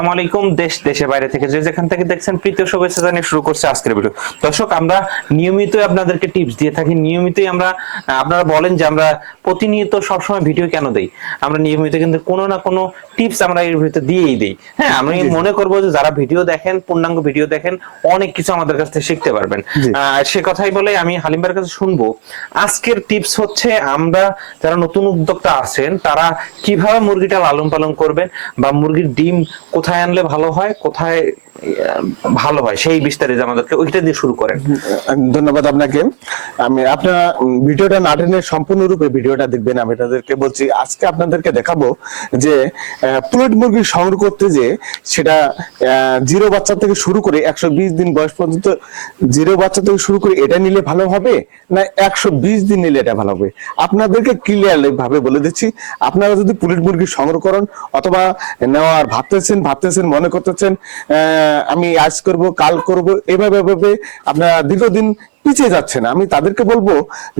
আসসালামু আলাইকুম। দেশ দেশের বাইরে থেকে যে যেখান থেকে দেখছেন প্রীতীয় শুভেচ্ছা জানিয়ে শুরু করছে আজকের ভিডিও। দর্শক, আমরা নিয়মিতই আপনাদেরকে টিপস দিয়ে থাকি, নিয়মিতই আমরা আপনারা বলেন যে আমরা প্রতিনিয়ত সবসময় ভিডিও কেন দেই। আমরা নিয়মিত কিন্তু কোনো না কোনো টিপস আমরা এর ভিতরে দিয়েই দেই। হ্যাঁ, আমি জি জি মনে করবো যে যারা ভিডিও দেখেন, পূর্ণাঙ্গ ভিডিও দেখেন, অনেক কিছু আমাদের কাছ থেকে শিখতে পারবেন। জি সে কথাই বলে আমি হালিম ভাইয়ের কাছে শুনবো আজকের টিপস হচ্ছে আমরা যারা নতুন উদ্যোক্তা আছেন তারা কিভাবে মুরগিটা লালন পালন করবেন বা মুরগির ডিম কোথায় আনলে ভালো হয়, কোথায় ভালো হয়, সেই বিস্তারিত আমাদেরকে ওইটা দিয়ে শুরু করেন। ধন্যবাদ আপনাকে। আমি আপনার ভিডিওটা না টেনে সম্পূর্ণরূপে ভিডিওটা দেখবেন। আমি তাদেরকে বলছি, আজকে আপনাদেরকে দেখাবো যে পুলেট মুরগি সংগ্রহ করতে যে সেটা জিরো বাচ্চা থেকে শুরু করে 120 দিন বয়স পর্যন্ত, জিরো বাচ্চা থেকে শুরু করে এটা নিলে ভালো হবে না 120 দিন নিলে এটা ভালো হবে, আপনাদেরকে ক্লিয়ারলি ভাবে বলে দিচ্ছি। আপনারা যদি পুলেট মুরগি সংগ্রহ করেন অথবা নেওয়ার ভাবতেছেন মনে করতেছেন আমি আজ করব কাল করব, এভাবে আপনারা দীর্ঘদিন পিছিয়ে যাচ্ছেন, আমি তাদেরকে বলবো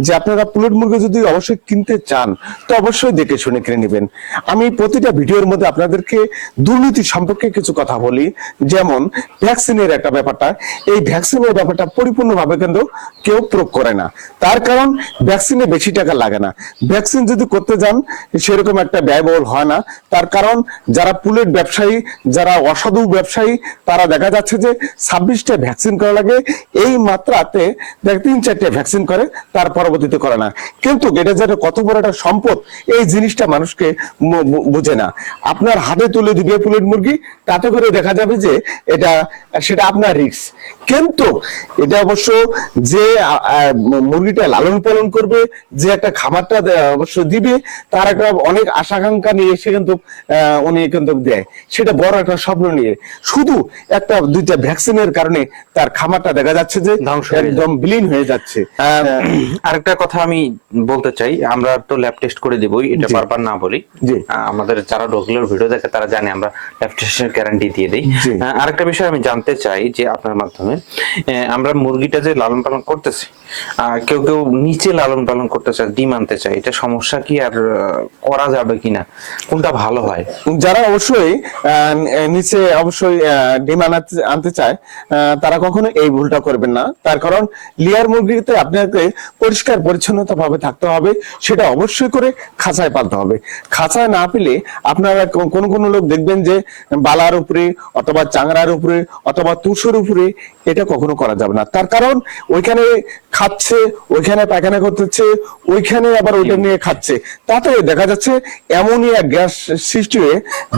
যে আপনারা পুলেট মুরগি যদি অবশ্যই কিনতে চান তো অবশ্যই দেখে শুনে কিনে নেবেন। আমি প্রতিটা ভিডিওর মধ্যে আপনাদেরকে দুর্নীতি সম্পর্কে কিছু কথা বলি, যেমন ভ্যাকসিনের একটা ব্যাপারটা, এই ভ্যাকসিনের ব্যাপারটা পরিপূর্ণভাবে কিন্তু কেউ প্রয়োগ করে না। তার কারণ ভ্যাকসিনে বেশি টাকা লাগে না, ভ্যাকসিন যদি করতে যান সেরকম একটা ব্যয়বহুল হয় না। তার কারণ যারা পুলেট ব্যবসায়ী, যারা অসাধু ব্যবসায়ী, তারা দেখা যাচ্ছে যে 26টা ভ্যাকসিন করা লাগে, এই মাত্রাতে 3-4টে ভ্যাকসিন করে, তার পরবর্তীতে করে না। কিন্তু এটা যেটা কত বড় একটা সম্পদ, এই জিনিসটা মানুষকে বুঝে না। আপনার হাতে তুলে দিবে পুলেট মুরগি, তাতে করে দেখা যাবে যে সেটা আপনার রিস্ক। কিন্তু এটা অবশ্য যে মুরগিটা লালন পালন করবে, যে একটা খাবারটা অবশ্য দিবে, তার একটা অনেক আশাকাঙ্ক্ষা নিয়ে সে কিন্তু উনি কিন্তু দেয়, সেটা বড় একটা স্বপ্ন নিয়ে। শুধু একটা দুইটা ভ্যাকসিনের কারণে তার খামারটা দেখা যাচ্ছে যে একদম বিলীন হয়ে যাচ্ছে। আরেকটা কথা আমি বলতে চাই, আমরা তো ল্যাব টেস্ট করে দেবই, এটা বারবার না বলি। আমাদের যারা রেগুলার ভিডিও দেখে তারা জানে আমরা ল্যাব টেস্টের গ্যারান্টি দিয়ে দেই। আরেকটা বিষয় আমি জানতে চাই যে আপনার মাধ্যমে, আমরা মুরগিটা যে লালন পালন করতেছি, কেউ কেউ নিচে লালন পালন করতে চায়, ডিম আনতে চায়, এটা সমস্যা কি আর করা যাবে কিনা, কোনটা ভালো হয়? যারা অবশ্যই নিচে অবশ্যই ডিম আনতে চায় তারা কখনো এই ভুলটা করবেন না। তার কারণ লেয়ার মুরগিতে আপনাকে পরিষ্কার পরিচ্ছন্নতা ভাবে থাকতে হবে, সেটা অবশ্যই করে খাঁচায় পালতে হবে। খাঁচায় না পেলে আপনারা কোন লোক দেখবেন যে বালার উপরে অথবা চাংড়ার উপরে অথবা তুষের উপরে, এটা কখনো করা যাবে না। তার কারণ ওইখানে খাচ্ছে, ওইখানে পায়খানা করতেছে, ওইখানে আবার ওইটা নিয়ে খাচ্ছে, তাতে দেখা যাচ্ছে অ্যামোনিয়া গ্যাস সৃষ্টি হয়ে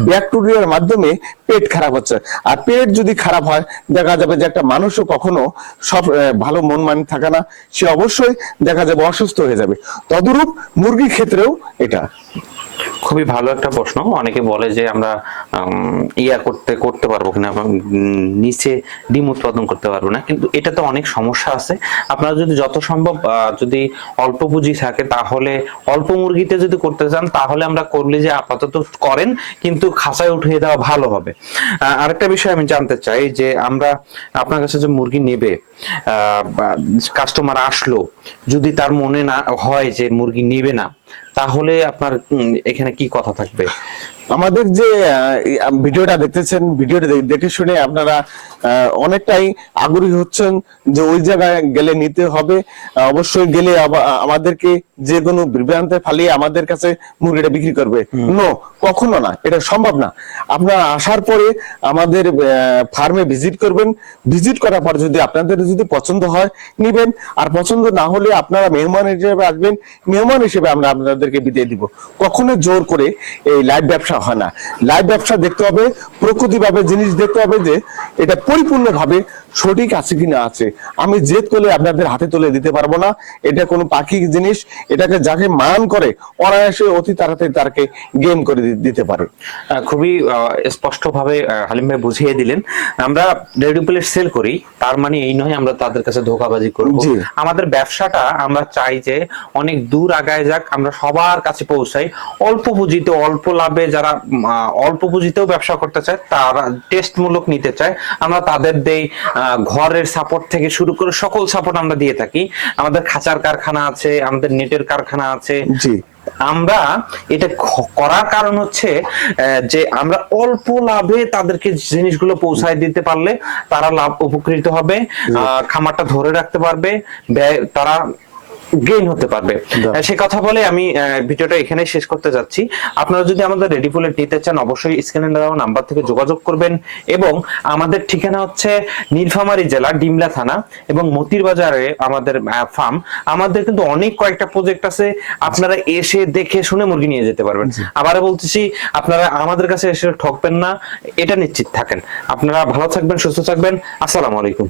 ব্যাকটেরিয়ার মাধ্যমে পেট খারাপ হচ্ছে। আর পেট যদি খারাপ হয় দেখা যাবে যে একটা মানুষও কখনো সব ভালো মন মানি থাকে না, সে অবশ্যই দেখা যাবে অসুস্থ হয়ে যাবে। তদরূপ মুরগির ক্ষেত্রেও এটা খুবই ভালো একটা প্রশ্ন। অনেকে বলে যে আমরা করতে পারবো কিনা, নিচে ডিম উৎপাদন করতে পারবো না, কিন্তু এটা তো অনেক সমস্যা আছে। আপনারা যদি যত সম্ভব যদি অল্প পুঁজি থাকে তাহলে অল্প মুরগিতে যদি করতে চান তাহলে আমরা করলে যে আপাতত করেন, কিন্তু খাঁচায় উঠিয়ে দেওয়া ভালো হবে। আরেকটা বিষয় আমি জানতে চাই যে আমরা আপনার কাছে যে মুরগি নেবে, কাস্টমার আসলো, যদি তার মনে না হয় যে মুরগি নেবে না, তাহলে আপনার এখানে কি কথা থাকবে? আমাদের যে ভিডিওটা দেখতেছেন, ভিডিওটা দেখে শুনে আপনারা অনেকটাই আগ্রহী হচ্ছেন যে ওই জায়গায় গেলে নিতে হবে। অবশ্যই গেলে আমাদেরকে যে কোনো বিভ্রান্তে ফালিয়ে আমাদের কাছে মুরগিটা বিক্রি করবে, নো, কখনো না, এটা সম্ভব না। আপনারা আসার পরে আমাদের ফার্মে ভিজিট করবেন, ভিজিট করার পর যদি আপনাদের যদি পছন্দ হয় নিবেন, আর পছন্দ না হলে আপনারা মেহমান হিসেবে আসবেন, মেহমান হিসেবে আমরা আপনাদেরকে বিদায় দিব। কখনো জোর করে এই লাইভ ব্যবসা হয় না। লাইভ ব্যবসা দেখতে হবে, প্রকৃতিভাবে জিনিস দেখতে হবে যে এটা পরিপূর্ণভাবে সঠিক আছে কিনা আছে। আমি জেদ করলে আপনাদের হাতে তুলে দিতে পারবো না, এটা কোনো পাখি জিনিস, এটাকে যাকে মান করে অনায়াসে অতি তাড়াতাড়ি তাকে গেম করে দিতে পারে। খুবই স্পষ্ট ভাবে হালিম ভাই বুঝিয়ে দিলেন। আমরা রেডি প্লেট সেল করি, তার মানে এই নয় আমরা তাদের কাছে ধোঁকাবাজি করব। আমাদের ব্যবসাটা আমরা চাই যে অনেক দূর আগায় যাক, আমরা সবার কাছে পৌঁছাই, অল্প পুঁজিতে অল্প লাভে। যারা অল্প পুঁজিতেও ব্যবসা করতে চায়, তারা টেস্ট মূলক নিতে চায়, আমরা তাদের দেই। ঘরের সাপোর্ট থেকে শুরু করে সকল সাপোর্ট আমরা দিয়ে থাকি। আমাদের খাঁচার কারখানা আছে, আমাদের নেটের কারখানা আছে, আমরা এটা করার কারণ হচ্ছে যে আমরা অল্প লাভে তাদেরকে জিনিসগুলো পৌঁছায় দিতে পারলে তারা লাভ উপকৃত হবে, খামারটা ধরে রাখতে পারবে, তারা গেইন হতে পারবে। সে কথা বলে আমি ভিডিওটা এখানে শেষ করতে যাচ্ছি। আপনারা যদি আমাদের রেডি পুলেট নিতে চান অবশ্যই স্ক্রিনে দেওয়া নাম্বার থেকে যোগাযোগ করবেন, এবং আমাদের ঠিকানা হচ্ছে নীলফামারী জেলা ডিমলা থানা এবং মতির বাজারে আমাদের ফার্ম। আমাদের কিন্তু অনেক কয়েকটা প্রজেক্ট আছে, আপনারা এসে দেখে শুনে মুরগি নিয়ে যেতে পারবেন। আবারও বলতেছি, আপনারা আমাদের কাছে এসে ঠকবেন না, এটা নিশ্চিত থাকেন। আপনারা ভালো থাকবেন, সুস্থ থাকবেন। আসসালামু আলাইকুম।